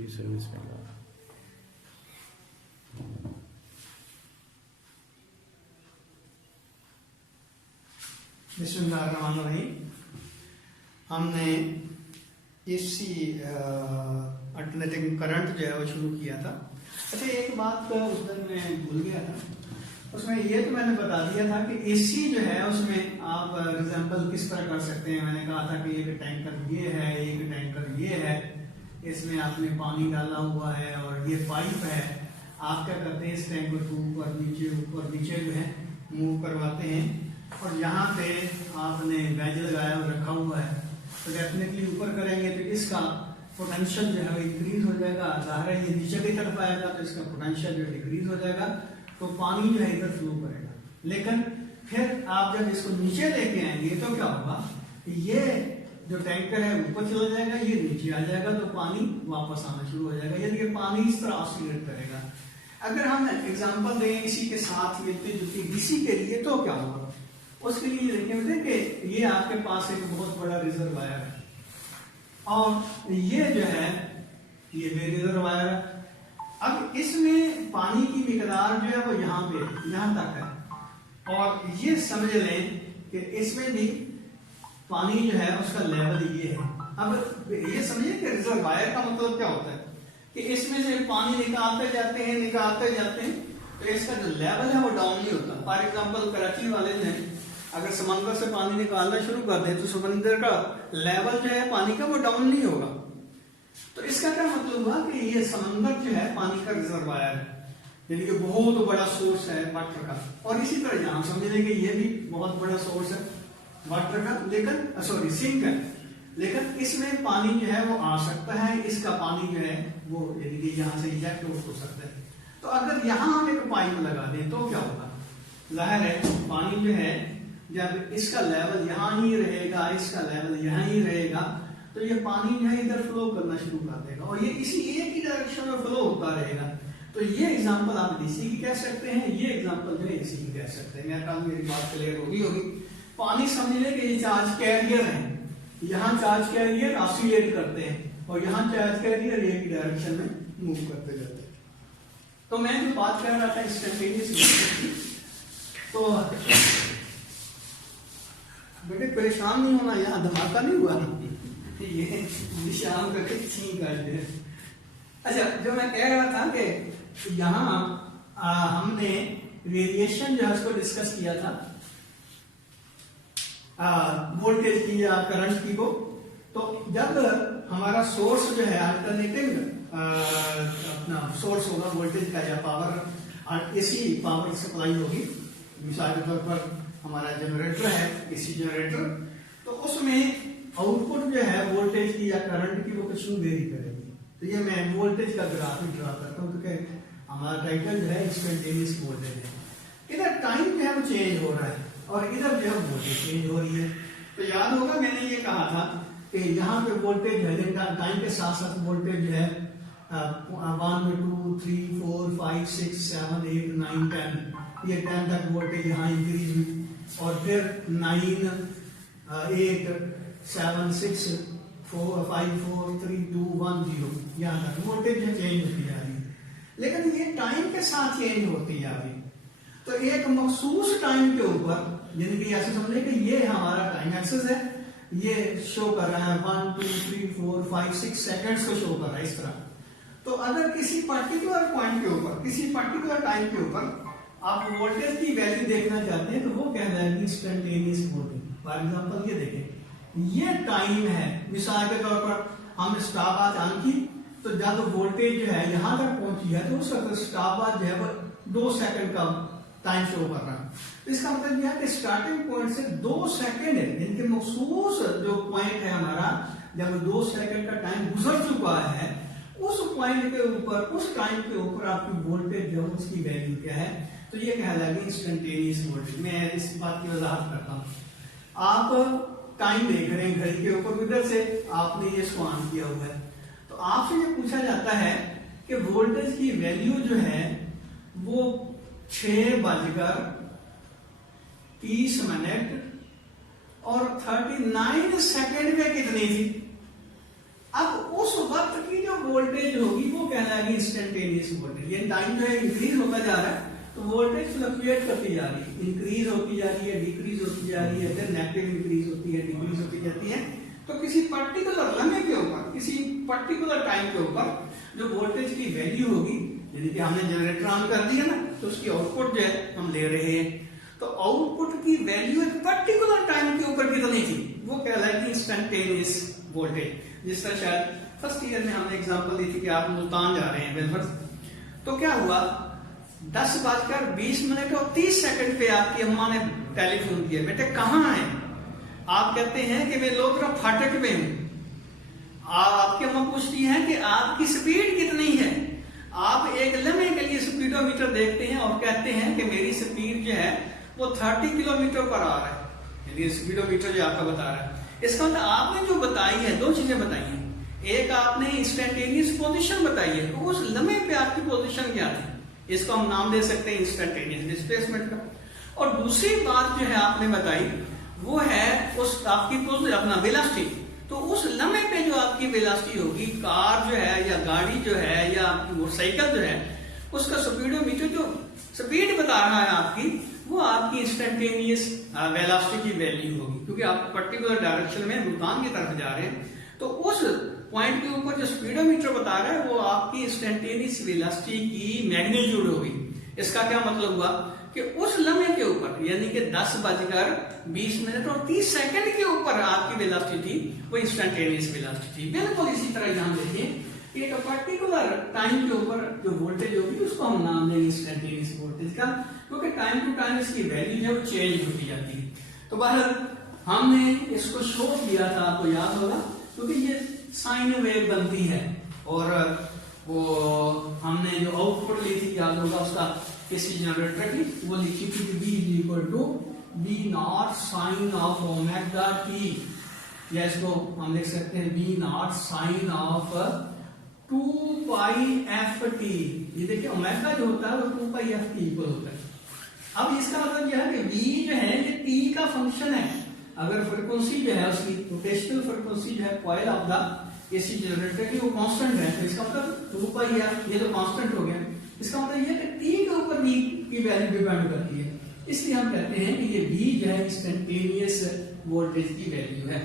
जी service में लगा। बिस्मिल्लाहिर्रहमानिर्रहीम। हमने एसी अल्टरनेटिंग करंट जो है वो शुरू किया था। अच्छा, एक बात उस दिन मैं भूल गया था, उसमें ये तो मैंने बता दिया था कि एसी जो है उसमें आप एग्जांपल किस तरह कर सकते हैं। मैंने कहा था कि एक टैंकर ये है, एक टैंकर ये है, इसमें आपने पानी डाला हुआ है और ये पाइप है। आप क्या करते हैं, इस टैंकर को ऊपर नीचे जो है मूव करवाते हैं और यहाँ पे आपने बैज लगाया और रखा हुआ है, तो डेफिनेटली ऊपर करेंगे तो इसका पोटेंशियल जो है वो इंक्रीज हो जाएगा। ज़ाहिर है ये नीचे की तरफ आएगा तो इसका पोटेंशियल जो डिक्रीज हो जाएगा, तो पानी जो है इधर फ्लो करेगा। लेकिन फिर आप जब इसको नीचे लेके आएंगे तो क्या होगा, ये जो टैंकर है ऊपर चला जाएगा, ये नीचे आ जाएगा, तो पानी वापस आना शुरू हो जाएगा। यदि ये पानी इस तरह ऑसिलेट करेगा। अगर हम एग्जांपल दें इसी के साथ मिलती जुलती डीसी के लिए, तो क्या होगा उसके लिए देखेंगे कि ये आपके पास एक बहुत बड़ा रिजर्वायर है और ये जो है ये भी रिजर्वायर है। अब इसमें पानी की मिकदार जो है वो यहाँ तक है और ये समझ लें कि इसमें भी पानी जो है उसका लेवल ये है। अब ये समझिए कि रिजर्वायर का मतलब क्या होता है कि इसमें से पानी निकालते जाते हैं तो इसका जो लेवल है वो डाउन नहीं होता। फॉर एग्जांपल कराची वाले ने अगर समंदर से पानी निकालना शुरू कर दे तो समंदर का लेवल जो है पानी का वो डाउन नहीं होगा। तो इसका क्या मतलब हुआ कि ये समंदर जो है पानी का रिजर्वायर है, यानी कि बहुत बड़ा सोर्स है वाटर का। और इसी तरह यहाँ समझ लें कि ये भी बहुत बड़ा सोर्स है वाटर का, लेकिन सॉरी सिंक है, लेकिन इसमें पानी जो है वो आ सकता है, इसका पानी जो है वो यानी कि यहाँ से इंजेक्ट हो सकता है। तो अगर यहाँ हम एक पाइप लगा दें तो क्या होगा, जाहिर है पानी जो है जब इसका लेवल यहाँ ही रहेगा, इसका लेवल यहाँ ही रहेगा, तो ये पानी जो है इधर फ्लो करना शुरू कर देगा और ये इसी एक ही डायरेक्शन में फ्लो होता रहेगा। तो ये एग्जांपल आप डीसी की कह सकते हैं, ये एग्जांपल जो है एसी की कह सकते हैं। मेरे ख्याल मेरी बात क्लियर होगी। पानी समझ लें कि ये चार्ज कैरियर है, यहाँ चार्ज कैरियर ऑसिलेट करते हैं और यहाँ चार्ज कैरियर एक ही डायरेक्शन में मूव करते जाते हैं। तो मैं जो बात कर रहा था इंस्टेंटेनियस, तो बेटे परेशान नहीं होना, यहाँ धमाका नहीं हुआ ये शाम का छींक कर दे। अच्छा, जो मैं कह रहा था कि यहाँ हमने वेरिएशन जो है उसको डिस्कस किया था वोल्टेज की या करंट की को। तो जब हमारा सोर्स जो है अल्टरनेटिंग अपना सोर्स होगा वोल्टेज का या पावर एसी पावर सप्लाई होगी, मिसाल के तौर पर हमारा जनरेटर है एसी जनरेटर, तो उसमें आउटपुट जो है वोल्टेज की या करंट की वो कुछ वेरी करेगी। तो ये मैं वोल्टेज का ग्राफ ड्रा करता हूँ क्योंकि हमारा टाइटल जो है इंस्टेंटेनियस वोल्टेज है। इधर टाइम जो है वो चेंज हो रहा है और इधर जो है वोल्टेज चेंज हो रही है। तो याद होगा मैंने ये कहा था कि यहाँ पे वोल्टेज है, टाइम के साथ साथ वोल्टेज जो है 1 2 3 4 5 6 7 8 9 10, ये 10 तक वोल्टेज यहाँ इंक्रीज हुई और फिर 9 8 7 6 4 5 4 3 2 1 0 यहाँ तक वोल्टेज चेंज होती जा रही है। लेकिन ये टाइम के साथ चेंज होती जा रही है। तो एक मखसूस टाइम के ऊपर, यानी कि ऐसे समझे कि ये हमारा टाइम एक्सिस है, ये शो कर रहा है 1 2 3 4 5 6 सेकंड्स को शो कर रहा है इस तरह। तो अगर किसी पर्टिकुलर पॉइंट के ऊपर, किसी पर्टिकुलर टाइम के ऊपर आप वोल्टेज की वैल्यू देखना चाहते हैं तो वो कह जाएगी इंस्टेंटेनियस वोल्टेज। फॉर एग्जांपल ये देखें, ये टाइम है, मिसाल के तौर पर हमने स्टॉपवॉच ऑन की, तो जब वोल्टेज जो है यहाँ तक पहुंची है तो उस वक्त स्टॉपवॉच जो है वो 2 सेकंड का टाइम शो कर रहा है। तो इसका मतलब यह है कि स्टार्टिंग पॉइंट से 2 सेकंड है, इनके मखसूस जो पॉइंट है हमारा, जब 2 सेकंड का टाइम गुजर चुका है, उस पॉइंट के ऊपर, उस टाइम के ऊपर आपकी वोल्टेज जो उसकी वैल्यू क्या है, तो ये कहलाएगी इंस्टेंटेनियस वोल्टेज। मैं इस बात की वजाहत करता हूँ। आप टाइम देख रहे हैं घड़ी के ऊपर, इधर से आपने ये इसको ऑन किया हुआ है, तो आपसे ये पूछा जाता है कि वोल्टेज की वैल्यू जो है वो 6:30 और 39 सेकंड में कितनी थी। अब उस वक्त की जो वोल्टेज होगी कहलाएगी इंस्टेंटेनियस वोल्टेज। ये टाइम जो है इंक्रीज होता जा रहा है तो वोल्टेज फ्लक्चुएट करती जा रही है, इंक्रीज होती जा रही है, डिक्रीज होती जा रही है, फिर नेगेटिव इंक्रीज होती है, डिक्रीज होती जाती है। तो किसी पर्टिकुलर लम्हे के ऊपर, किसी पर्टिकुलर टाइम के ऊपर जो वोल्टेज की वैल्यू होगी, यानी कि हमने जनरेटर ऑन कर दिया ना, तो उसकी आउटपुट जो है हम ले रहे हैं, तो आउटपुट की वैल्यू एक पर्टिकुलर टाइम के ऊपर कितनी थी, वो कहलाएगी इंस्टेंटेनियस वोल्टेज। जिस तरह शायद फर्स्ट ईयर में हमने एग्जांपल दी थी कि आप मुल्तान जा रहे हैं बेलफर्स, तो क्या हुआ 10:20 और 30 पे आपकी अम्मा ने टेलीफोन किया, बेटे कहाँ है? आप कहते हैं कि मैं लोधरा फाटक पे हूं। आपकी अम्मा पूछती है कि आपकी स्पीड कितनी है? आप एक लम्हे के लिए स्पीडोमीटर देखते हैं और कहते हैं कि मेरी स्पीड जो है वो 30 किलोमीटर पर आ रहा है, यानी स्पीडोमीटर जो आपका बता रहा है। इसका मतलब आपने जो बताई है, दो चीजें बताई हैं, एक आपने इंस्टेंटेनियस पोजीशन बताई है, तो उस लम्हे पे आपकी पोजीशन क्या थी, इसको हम नाम दे सकते हैं इंस्टेंटेनियस डिस्प्लेसमेंट का। और दूसरी बात जो है आपने बताई वो है उस आपकी अपना वेलोसिटी, तो उस लम्हे पे जो आपकी वेलोसिटी होगी, कार जो है या गाड़ी जो है या मोटरसाइकिल जो है, उसका स्पीडोमीटर जो स्पीड बता रहा है आपकी, वो आपकी इंस्टेंटेनियस वेलोसिटी की वैल्यू होगी, क्योंकि आप पर्टिकुलर डायरेक्शन में मुल्तान की तरफ जा रहे हैं, तो उस पॉइंट के ऊपर जो स्पीडोमीटर बता रहा है वो आपकी इंस्टेंटेनियस वेलोसिटी की मैग्नीट्यूड होगी। इसका क्या मतलब हुआ कि उस लम्हे के ऊपर, यानी कि 10:20 और 30 के ऊपर आपकी वेलोसिटी थी, वो इंस्टेंटेनियस वेलोसिटी थी। बिल्कुल इसी तरह यहां देखिए एक पर्टिकुलर टाइम के ऊपर जो वोल्टेज होगी उसको हम नाम देंगे इंस्टेंटेनियस वोल्टेज का, क्योंकि टाइम टू टाइम इसकी वैल्यू जो चेंज होती जाती है। तो बहरहाल हमने इसको शो किया था, आपको याद होगा, क्योंकि ये साइन वेव बनती है और वो हमने जो आउटपुट ली थी, याद होगा, उसका किसी जनरेटर की वो लिखी थी कि B = V0 sin of omega t, या इसको हम लिख सकते हैं V0 sin of 2πft। ये देखिए ओमेगा जो होता है वो 2πft इक्वल होता है। अब इसका मतलब यह है कि V जो है ये t का फंक्शन है। अगर फ्रीक्वेंसी जो है उसकी रोटेशनल फ्रीक्वेंसी जो है coil of the AC generator की वो कांस्टेंट है, तो इसका मतलब 2πf, ये तो कांस्टेंट हो गया। इसका मतलब ये कि t के ऊपर V की वैल्यू डिपेंड करती है, इसलिए हम कहते हैं कि ये V जो है इंस्टेंटेनियस वोल्टेज की वैल्यू है।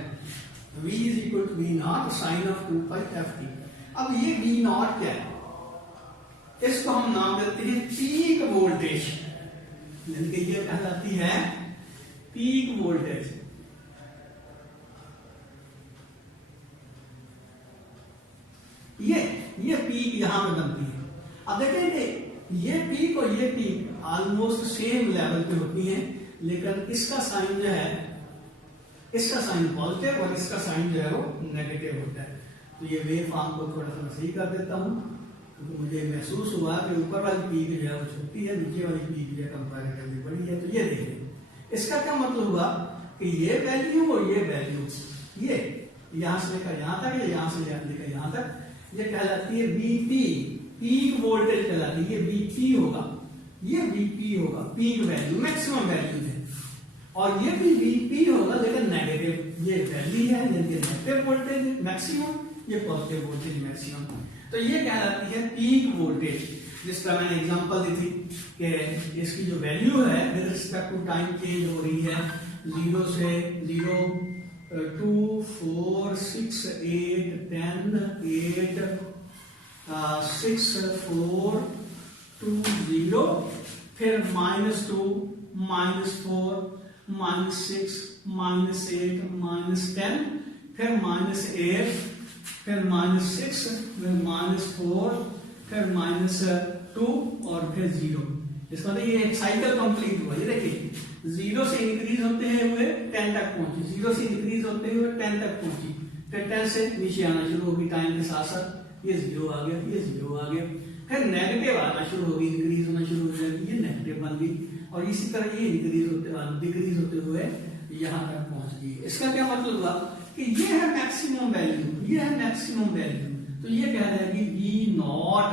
V = V0 sin of 2πft। अब ये V0 क्या है, इसको हम नाम देते हैं पीक वोल्टेज, यानी कि ये कहलाती है पीक वोल्टेज। ये पीक यहां पे बनती है। अब देखेंगे ये पीक और ये पीक ऑलमोस्ट सेम लेवल पे होती हैं, लेकिन इसका साइन जो है, इसका साइन पॉजिटिव और इसका साइन जो है वो नेगेटिव होता है। तो ये वेव फॉर्म को थोड़ा सा सही कर देता हूं, क्योंकि मुझे महसूस हुआ कि ऊपर वाली पीक जो है वो छोटी है, नीचे वाली पीक जो है कंपैरेटिवली बड़ी है। तो ये देखिए इसका क्या मतलब हुआ कि ये वैल्यू और ये वैल्यू, ये यहां से लेकर यहां तक या यहां से लेकर यहां तक, ये कहलाती है Vp, पीक वोल्टेज कहलाती है। ये Vp होगा, ये Vp होगा, पीक वैल्यू, मैक्सिमम वैल्यू है, और ये भी Vp होगा लेकिन नेगेटिव। ये वैल्यू है, नेगेटिव वोल्टेज मैक्सिमम, ये पॉजिटिव वोल्टेज मैक्सिमम। तो ये कहलाती है पीक वोल्टेज। जिस तरह मैंने एग्जांपल दी थी कि इसकी जो वैल्यू है with respect to time change हो रही है, 0 से 0, 2, 4, 6, 8, 10, 8, 6, 4, 2, 0, फिर -2, -4, -6, -8, -10, फिर -8, फिर -6, फिर -4, फिर -2 और फिर 0। इसका मतलब ये एक साइकिल कंप्लीट हुआ। ये देखिए 0 से इंक्रीज होते हुए 10 तक पहुंची, 0 से इंक्रीज होते हुए 10 तक पहुंची, फिर 10 से नीचे आना शुरू होगी टाइम के साथ साथ, ये 0 आ गया, ये 0 आ गया, फिर नेगेटिव आना शुरू होगी, इंक्रीज होना शुरू हो जाएगी, ये नेगेटिव बन गई, और इसी तरह ये इंक्रीज होते डिक्रीज होते हुए यहां तक पहुंच गई। इसका क्या मतलब हुआ कि ये है मैक्सिमम वैल्यू, ये है मैक्सिमम वैल्यू, तो ये कह रहा है कि V0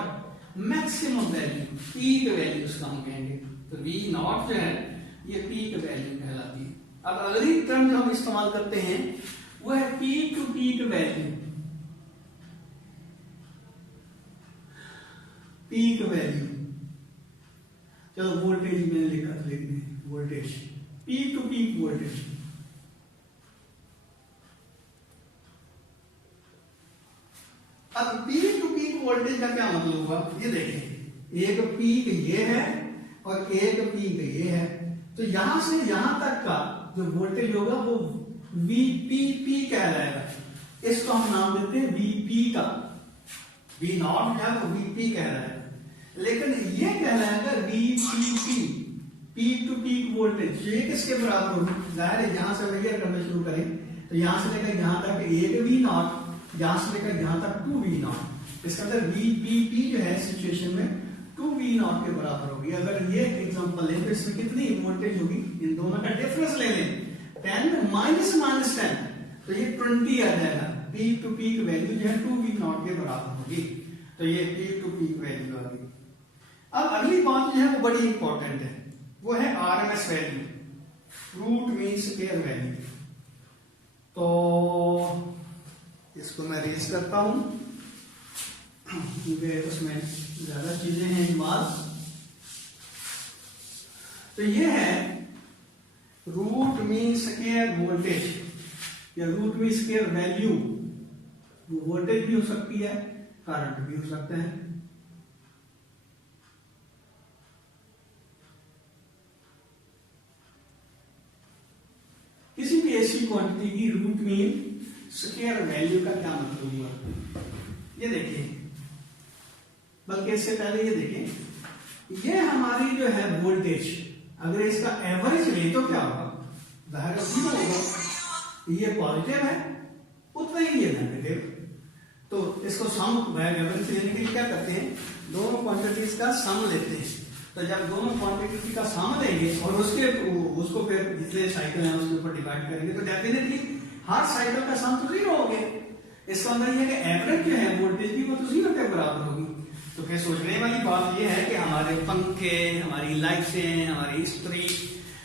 maximum value, peak value उसका हम कहेंगे। तो V0 जो है ये पीक वैल्यू कहलाती है। अब अगली टर्म जो हम इस्तेमाल करते हैं वो है peak to peak value. Peak value, चलो वोल्टेज मैंने लिखा था, लिखने voltage, peak to peak voltage. अब पीक टू पीक वोल्टेज का क्या मतलब हुआ, ये देखिए, एक पीक ये है और एक पीक ये है, तो यहां से यहां तक का जो वोल्टेज होगा वो VPP कहलाएगा। इसको हम नाम देते हैं VP का, V नॉट है वो VP कहलाएगा, लेकिन ये कहलाएगा VPP, peak to peak voltage. ये किसके बराबर होगी, जाहिर है यहां से मेजर करना शुरू करें तो यहां से लेकर यहां तक एक V नॉट, यहां से लेकर यहां तक 2V नॉट, इसका अंदर VPP जो है सिचुएशन में 2V नॉट के बराबर होगी। अगर ये एग्जांपल लें तो इसमें कितनी वोल्टेज होगी, इन दोनों का डिफरेंस ले लें, 10 माइनस 10 तो ये 20 आ जाएगा। पीक टू पीक वैल्यू जो है 2V नॉट के बराबर होगी, तो ये पीक टू पीक वैल्यू आ गई। अब अगली बात जो है वो बड़ी इंपॉर्टेंट है, वो है RMS value, root mean square value. तो इसको मैं रेज करता हूं क्योंकि उसमें ज्यादा चीजें हैं इन्वॉल्व। तो ये है रूट मीन स्क्वायर वोल्टेज या रूट मीन स्क्वायर वैल्यू। वो वोल्टेज भी हो सकती है, करंट भी हो सकता है। किसी भी ऐसी क्वांटिटी की रूट मीन स्क्वायर वैल्यू का क्या मतलब हुआ, ये देखिए, बल्कि इससे पहले ये देखिए, ये हमारी जो है वोल्टेज, अगर इसका एवरेज ले तो क्या होगा, जाहिर होगा ये पॉजिटिव है उतना ही ये नेगेटिव। तो इसको सम एवरेज लेने के लिए क्या करते हैं, दोनों क्वांटिटीज का सम लेते हैं। तो जब दोनों क्वांटिटी का सम लेंगे और उसको फिर जितने साइकिल है उसके ऊपर डिवाइड करेंगे तो डेफिनेटली हर साइकिल का सम तो 0 हो गया। इसका अंदर ये कि एवरेज जो है वोल्टेज की वो तो 0 के बराबर होगी। तो फिर सोचने वाली बात ये है कि हमारे पंखे, हमारी लाइट्स, हमारी इस्त्री,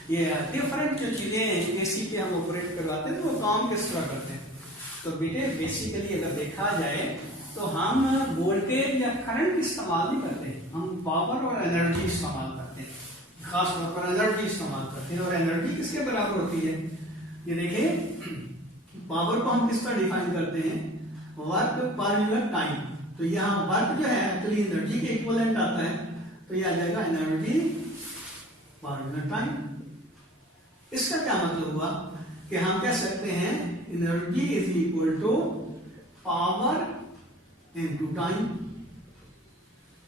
ये डिफरेंट जो चीजें हैं एसी पे हम ऑपरेट करवाते हैं तो वो काम किस तरह करते हैं। तो बेटे बेसिकली अगर देखा जाए तो हम वोल्टेज या करंट इस्तेमाल नहीं करते, हम पावर और एनर्जी इस्तेमाल करते हैं, खास तौर पर एनर्जी इस्तेमाल करते हैं। और एनर्जी किसके बराबर होती है, ये देखिए, पावर को हम किस तरह डिफाइन करते हैं, वर्क पर यूनिट टाइम। तो यहाँ वर्क जो है एक्चुअली एनर्जी के इक्विवेलेंट आता है, तो ये आ जाएगा एनर्जी पर यूनिट टाइम। इसका क्या मतलब हुआ कि हम कह सकते हैं energy is equal to power into time.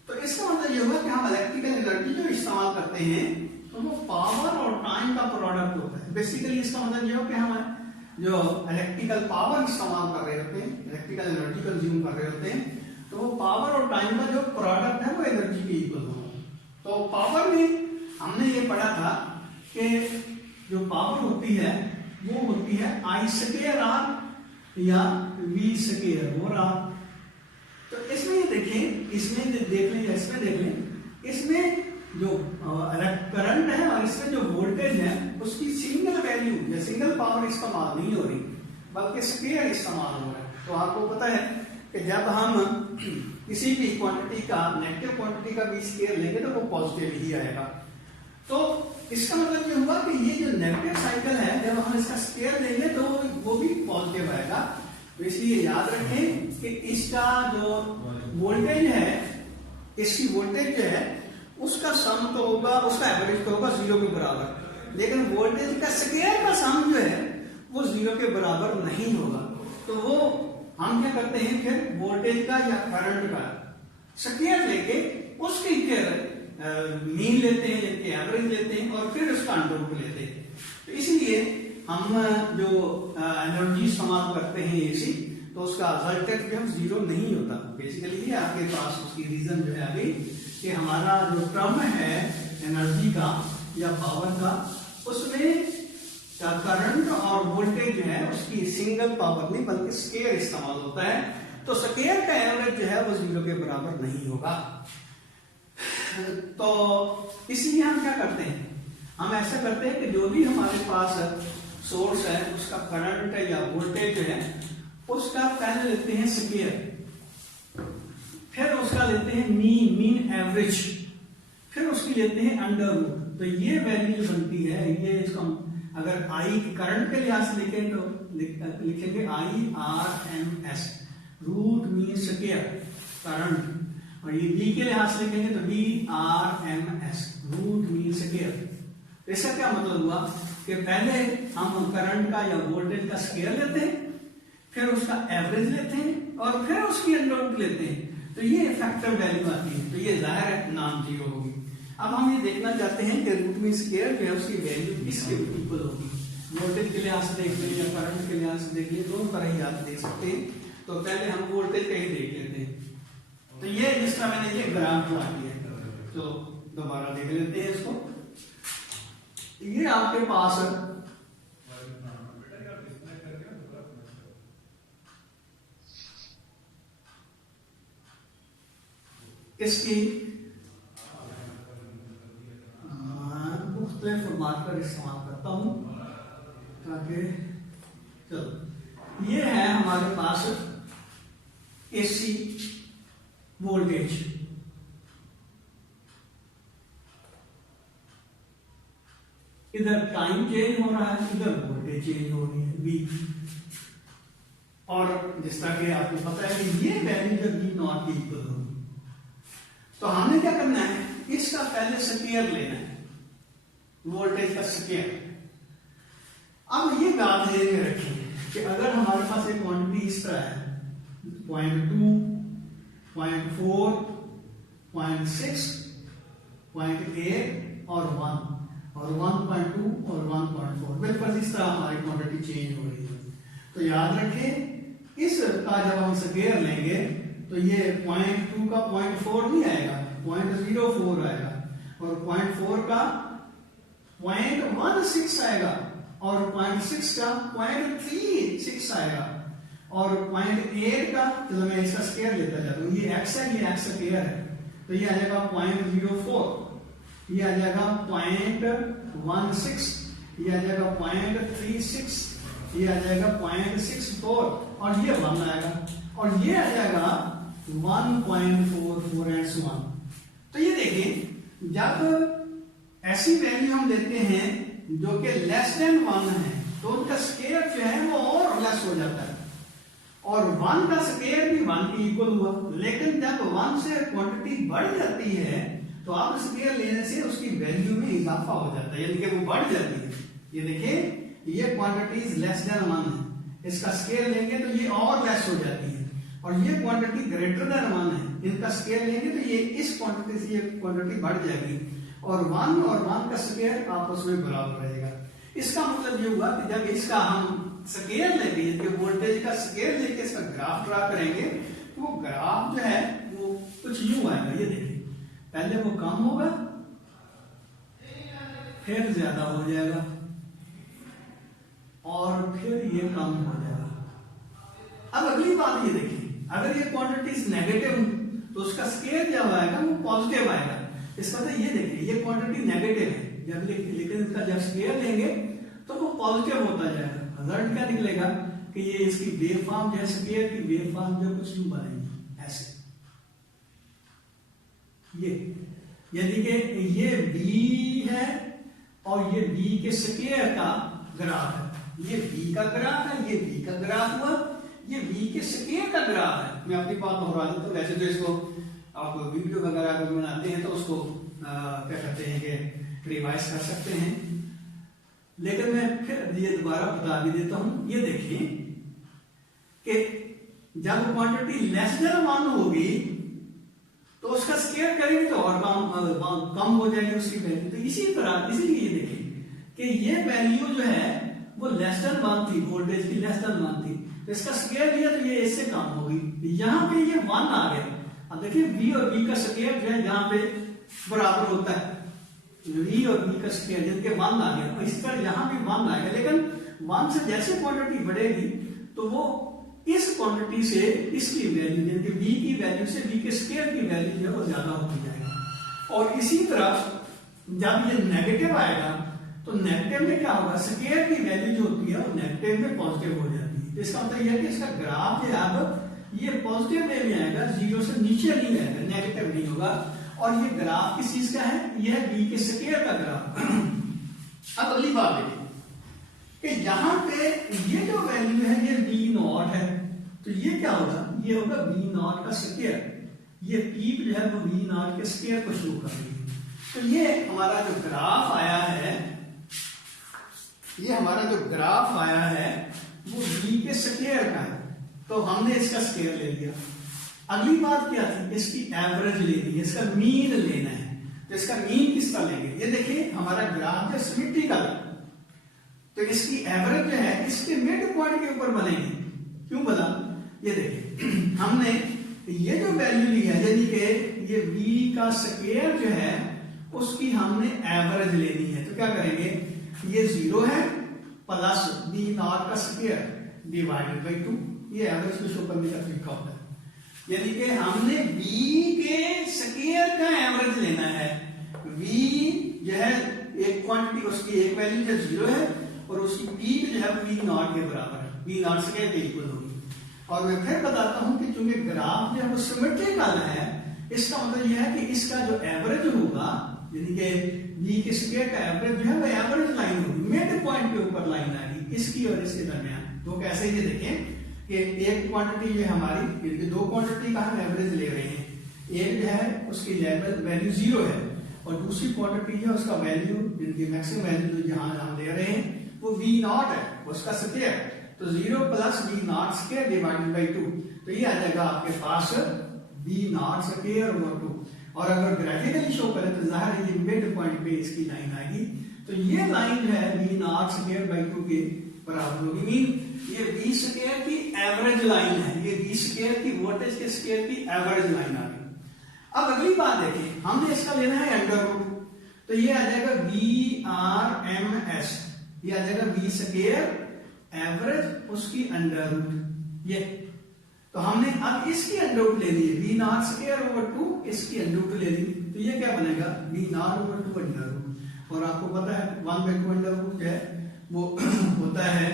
तो इसका मतलब ये हुआ कि हम इलेक्ट्रिकल एनर्जी जो इस्तेमाल करते हैं तो वो पावर और टाइम का प्रोडक्ट होता है। बेसिकली इसका मतलब ये हो कि हम जो इलेक्ट्रिकल पावर इस्तेमाल कर रहे होते हैं, इलेक्ट्रिकल एनर्जी कंज्यूम कर रहे होते हैं, तो वो पावर और टाइम का जो प्रोडक्ट है वो एनर्जी के इक्वल होगा। तो पावर में हमने ये पढ़ा था कि जो पावर होती है वो होती है I स्क्वायर R या V स्क्वायर और R। तो इसमें ये देखें, इसमें देख लें या इसमें देख लें, इसमें जो करंट है और इसमें जो वोल्टेज है उसकी सिंगल वैल्यू या सिंगल पावर इस्तेमाल नहीं हो रही बल्कि स्क्वायर इस्तेमाल हो रहा है। तो आपको पता है कि जब हम किसी भी क्वांटिटी का नेगेटिव क्वांटिटी का भी स्क्वायर लेंगे तो वो पॉजिटिव ही आएगा। तो इसका मतलब ये हुआ कि ये जो नेगेटिव साइकिल है जब हम इसका स्क्वायर लेंगे तो वो भी पॉजिटिव आएगा। तो इसलिए याद रखें कि इसका जो वोल्टेज है, इसकी वोल्टेज जो है उसका सम तो होगा, उसका एवरेज तो होगा 0 के बराबर, लेकिन वोल्टेज का स्क्वायर का सम जो है वो 0 के बराबर नहीं होगा। तो वो हम क्या करते हैं, फिर वोल्टेज का या करंट का स्क्वायर लेके उसके मीन लेते हैं, लेके एवरेज लेते हैं और फिर उसका अंडर रूट लेते हैं। तो इसलिए हम जो एनर्जी इस्तेमाल करते हैं एसी, तो उसका रिजल्टेंट भी हम 0 नहीं होता। बेसिकली ये आपके पास उसकी रीजन जो है अभी कि हमारा जो टर्म है एनर्जी का या पावर का, उसमें करंट और वोल्टेज जो है उसकी सिंगल पावर नहीं बल्कि स्क्वायर इस्तेमाल होता है। तो स्क्वायर का एवरेज जो है वो 0 के बराबर नहीं होगा। तो इसलिए हम क्या करते हैं, हम ऐसा करते हैं कि जो भी हमारे पास सोर्स है उसका करंट या वोल्टेज है उसका पहले लेते हैं स्क्वायर, फिर उसका लेते हैं मीन एवरेज, फिर उसकी लेते हैं अंडर रूट। तो ये वैल्यू जो बनती है, ये इसका अगर आई करंट के लिहाज से लिखें तो लिखेंगे IRMS, root mean square current, और ये बी के लिहाज से लिखेंगे तो BRMS, रूट मीन स्क्वायर। इसका क्या मतलब हुआ कि पहले हम करंट का या वोल्टेज का स्क्वायर लेते हैं, फिर उसका एवरेज लेते हैं और फिर उसकी अंडर रूट लेते हैं, तो ये फैक्टर वैल्यू आती है। तो ये जाहिर है नॉन जीरो होगी। अब हम ये देखना चाहते हैं कि रूट मीन स्क्वायर जो है उसकी वैल्यू किसके इक्वल होगी। वोल्टेज के लिहाज से देख लें या करंट के लिहाज से देख लें, दोनों तरह ही आप देख सकते हैं। तो पहले हम वोल्टेज का ही देख लेते हैं। तो ये जिस तरह मैंने ये ग्राफ ड्रा किया है, तो दोबारा देख लेते हैं इसको। ये आपके पास इसकी मुख्तलिफ मार्कर इस्तेमाल करता हूं ताकि चलो, ये है हमारे पास AC वोल्टेज। इधर टाइम चेंज हो रहा है, इधर वोल्टेज चेंज हो रही है V। और जिस तरह के आपको पता है कि ये वैल्यू जब V नॉट इक्वल होगी, तो हमने क्या करना है, इसका पहले स्क्वायर लेना है, वोल्टेज का स्क्वायर। अब ये बात ध्यान में रखिए कि अगर हमारे पास एक क्वांटिटी इस तरह है 0.2, 0.4, 0.6, 0.8 और 1 और 1.2 और 1.4, बिल्कुल इस तरह हमारी क्वांटिटी चेंज हो रही है। तो याद रखें इस का जब हम स्क्वायर लेंगे तो ये 0.2 का 0.4 नहीं आएगा, 0.04 आएगा, और 0.4 का 0.16 आएगा, और 0.6 का 0.36 आएगा, और 0.8 का, चलो मैं इसका स्क्वायर लेता जाता हूँ, ये x है, ये x स्क्वायर है, तो ये आ जाएगा 0.04, ये आ जाएगा 0.16, ये आ जाएगा 0.36, ये आ जाएगा 0.64, और ये 1 आएगा, और ये आ जाएगा 1.44 एंड सो ऑन। तो ये देखिए, जब ऐसी वैल्यू हम लेते हैं जो कि लेस देन 1 है, तो उनका स्क्वायर जो है वो और लेस हो जाता है, और 1 का स्क्वायर भी 1 के इक्वल हुआ। लेकिन जब 1 से क्वांटिटी बढ़ जाती है तो आप स्क्वायर लेने से उसकी वैल्यू में इजाफा हो जाता है, यानी कि वो बढ़ जाती है। ये देखिए, ये क्वांटिटी लेस देन 1 है, इसका स्क्वायर लेंगे तो ये और लेस हो जाती है, और ये क्वांटिटी ग्रेटर देन 1 है, इनका स्क्वायर लेंगे तो ये इस क्वांटिटी से ये क्वांटिटी बढ़ जाएगी, और 1 और 1 का स्क्वायर आपस में बराबर रहेगा। इसका मतलब ये हुआ कि जब इसका हम स्क्वायर लेंगे, वोल्टेज का स्क्वायर लेके इसका ग्राफ ड्रा करेंगे, तो वो ग्राफ जो है वो कुछ यूं आएगा। ये देखिए, पहले वो कम होगा, फिर ज्यादा हो जाएगा, और फिर ये कम हो जाएगा। अब अगली बात ये देखिए, अगर ये क्वांटिटीज नेगेटिव तो उसका स्क्वायर जब आएगा वो पॉजिटिव आएगा। इसका मतलब ये देखिए, ये क्वांटिटी नेगेटिव है, जब लेकिन इसका जब स्क्वायर लेंगे तो वो पॉजिटिव होता जाएगा। रिजल्ट क्या निकलेगा कि ये इसकी वेव फॉर्म जो है, स्क्वायर की वेव फॉर्म जो कुछ यूं बनेगी ऐसे, ये यानी कि ये b है और ये b के स्क्वायर का ग्राफ है, ये b का ग्राफ है, ये b का ग्राफ हुआ, ये b के स्क्वायर का ग्राफ है। मैं अपनी बात दोहरा दूं तो वैसे तो इसको आप वीडियो वगैरह अगर बनाते हैं तो उसको क्या कहते हैं कि रिवाइज कर सकते हैं, लेकिन मैं फिर ये दोबारा बता भी देता हूं। ये देखिए कि जब क्वांटिटी लेस देन 1 होगी तो उसका स्क्वायर करेंगे तो और कम हो जाएगी उसकी वैल्यू। तो इसी तरह, इसीलिए ये देखिए कि ये वैल्यू जो है वो लेस देन 1 थी, वोल्टेज की लेस देन 1 थी, तो इसका स्क्वायर लिया तो ये इससे कम होगी। यहां पे ये 1 आ गया। अब देखिए v और v का स्क्वायर जो है यहाँ पे बराबर होता है, v और v का स्क्वायर, जिनके 1 आ गया, और इस तरह यहाँ भी 1 आएगा। लेकिन 1 से जैसे क्वांटिटी बढ़ेगी तो वो इस क्वांटिटी से इसकी वैल्यू, यानी कि v की वैल्यू से v के स्क्वायर की वैल्यू जो है वो ज्यादा होती जाएगी। और इसी तरह जब ये नेगेटिव आएगा तो नेगेटिव में क्या होगा, स्क्वायर की वैल्यू जो होती है वो नेगेटिव में पॉजिटिव हो जाती है। इसका मतलब यह है कि इसका ग्राफ जो है अब ये पॉजिटिव वे में आएगा, जीरो से नीचे नहीं आएगा, नेगेटिव नहीं होगा। और ये ग्राफ किस चीज का है, ये है बी के स्क्वायर का ग्राफ। अब अगली बात देखिए कि यहाँ पे ये जो वैल्यू है ये बी नॉट है, तो ये क्या होगा, ये होगा बी नॉट का स्क्वायर। ये पीक जो है वो बी नॉट के स्क्वायर को शो कर रही है। तो ये हमारा जो ग्राफ आया है, ये हमारा जो ग्राफ आया है वो बी के स्क्वायर का है, तो हमने इसका स्क्वायर ले लिया। अगली बात क्या थी, इसकी एवरेज लेनी है, इसका मीन लेना है। तो इसका मीन किसका लेंगे, ये देखिए हमारा ग्राफ जो सिमेट्रिकल है, तो इसकी एवरेज जो है इसके मिड पॉइंट के ऊपर बनेगी। क्यों बना, ये देखिए हमने ये जो वैल्यू ली है, यानी कि ये b का स्क्वायर जो है उसकी हमने एवरेज लेनी है। तो क्या करेंगे, ये 0 है प्लस बी नॉट का स्क्वायर डिवाइडेड बाई 2, ये एवरेज को शो करने का तरीका होता है। यानी कि हमने b के स्क्वायर का एवरेज लेना है। v जो है एक क्वांटिटी, उसकी एक वैल्यू जो 0 है और उसकी पीक जो है v नॉट के बराबर है, v नॉट स्क्वायर के इक्वल होगी। और मैं फिर बताता हूं कि चूंकि ग्राफ जो है वो सिमेट्रिकल है, इसका मतलब यह है कि इसका जो एवरेज होगा, यानी कि b के स्क्वायर का एवरेज जो है वो एवरेज लाइन होगी, मिड पॉइंट के ऊपर लाइन आएगी इसकी और इसके दरमियान। तो कैसे, ये देखें कि एक क्वांटिटी जो है हमारी, यानी कि दो क्वांटिटी का हम एवरेज ले रहे हैं। एक जो है उसकी लेवल वैल्यू 0 है और दूसरी क्वांटिटी जो है उसका वैल्यू, यानी कि मैक्सिमम वैल्यू जहां हम ले रहे हैं वो v नॉट है, उसका स्क्वायर। तो 0 plus v not square divided by 2, तो ये आ जाएगा आपके पास v नॉट स्क्वायर ओवर 2। और अगर ग्राफिकली शो करें तो जाहिर है ये मिड पॉइंट पे इसकी लाइन आएगी। तो ये लाइन जो है v नॉट स्क्वायर बाई 2 के बराबर होगी। मीन ये v स्क्वायर की एवरेज लाइन है, ये v स्क्वायर की वोल्टेज के स्क्वायर की एवरेज लाइन आ गई। अब अगली बात देखिए, हमने इसका लेना है अंडर रूट, तो ये आ जाएगा VRMS, ये आ जाएगा v स्क्वायर एवरेज उसकी अंडर रूट। ये तो हमने अब इसकी अंडर रूट ले ली है, v नॉट स्क्वायर ओवर 2, इसकी अंडर रूट ले ली। तो ये क्या बनेगा, v not over 2 under root. और आपको पता है 1/2 अंडर रूट जो है वो होता है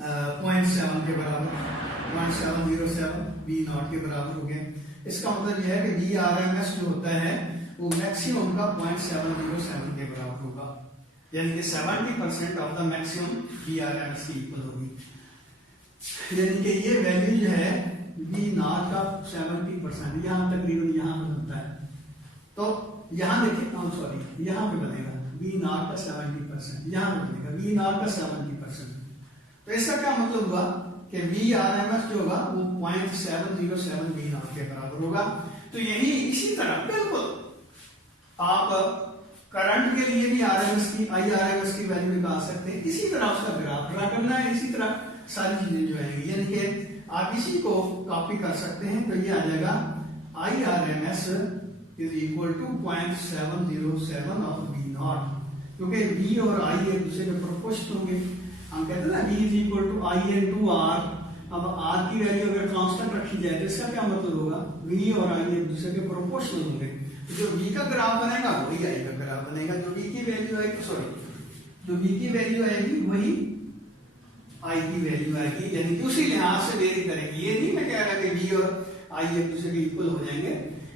0.7 के बराबर, 0.707 v नॉट के बराबर हो गया। इसका मतलब यह है कि VRMS जो होता है वो मैक्सिमम का 0.707 के बराबर होगा, यानी कि 70% ऑफ द मैक्सिमम VRMS की इक्वल होगी। यानी कि ये वैल्यू जो है v नॉट का 70%, यहाँ तकरीबन यहाँ पे बनता है। तो यहाँ देखिए, सॉरी यहाँ पे बनेगा v नॉट का 70%, यहाँ पे बनेगा v नॉट का 70%। तो इसका क्या मतलब हुआ कि VRMS जो होगा वो 0.707 v नॉट के बराबर होगा। तो यही इसी तरह बिल्कुल आप करंट के लिए भी IRMS की वैल्यू निकाल सकते हैं। इसी तरह उसका ग्राफ ड्रा करना है, इसी तरह सारी चीजें जो आएंगी, यानी कि आप इसी को कॉपी कर सकते हैं। तो ये आ जाएगा IRMS is equal to 0.707 of v not, क्योंकि v और I एक दूसरे के प्रोपोर्शनल होंगे। हम कहते हैं ना v is equal to I into R। अब R की वैल्यू अगर कांस्टेंट रखी जाए तो इसका क्या मतलब होगा, v और I एक दूसरे के प्रोपोर्शनल होंगे। तो जो v का ग्राफ बनेगा वही I का ग्राफ बनेगा। जो v की वैल्यू आएगी, सॉरी जो v की वैल्यू आएगी वही I की वैल्यू आएगी, यानी कि उसी लिहाज से वेरी करेंगे। ये नहीं मैं कह रहा कि v और I एक दूसरे के इक्वल हो जाएंगे,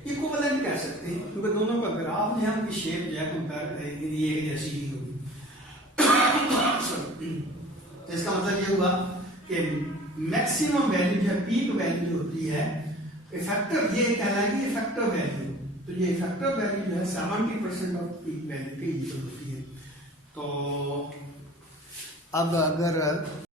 इक्विवेलेंट कह सकते हैं, क्योंकि दोनों का ग्राफ जो है उनकी शेप जो है कंपेयर ये जैसी ही होगी। तो इसका मतलब ये हुआ कि मैक्सिमम वैल्यू जो है, पीक वैल्यू जो होती है, इफेक्टिव, ये कहलाएगी इफेक्टिव वैल्यू। तो ये इफेक्टिव वैल्यू जो है 70% ऑफ पीक वैल्यू के इक्वल होती है। तो अब अगर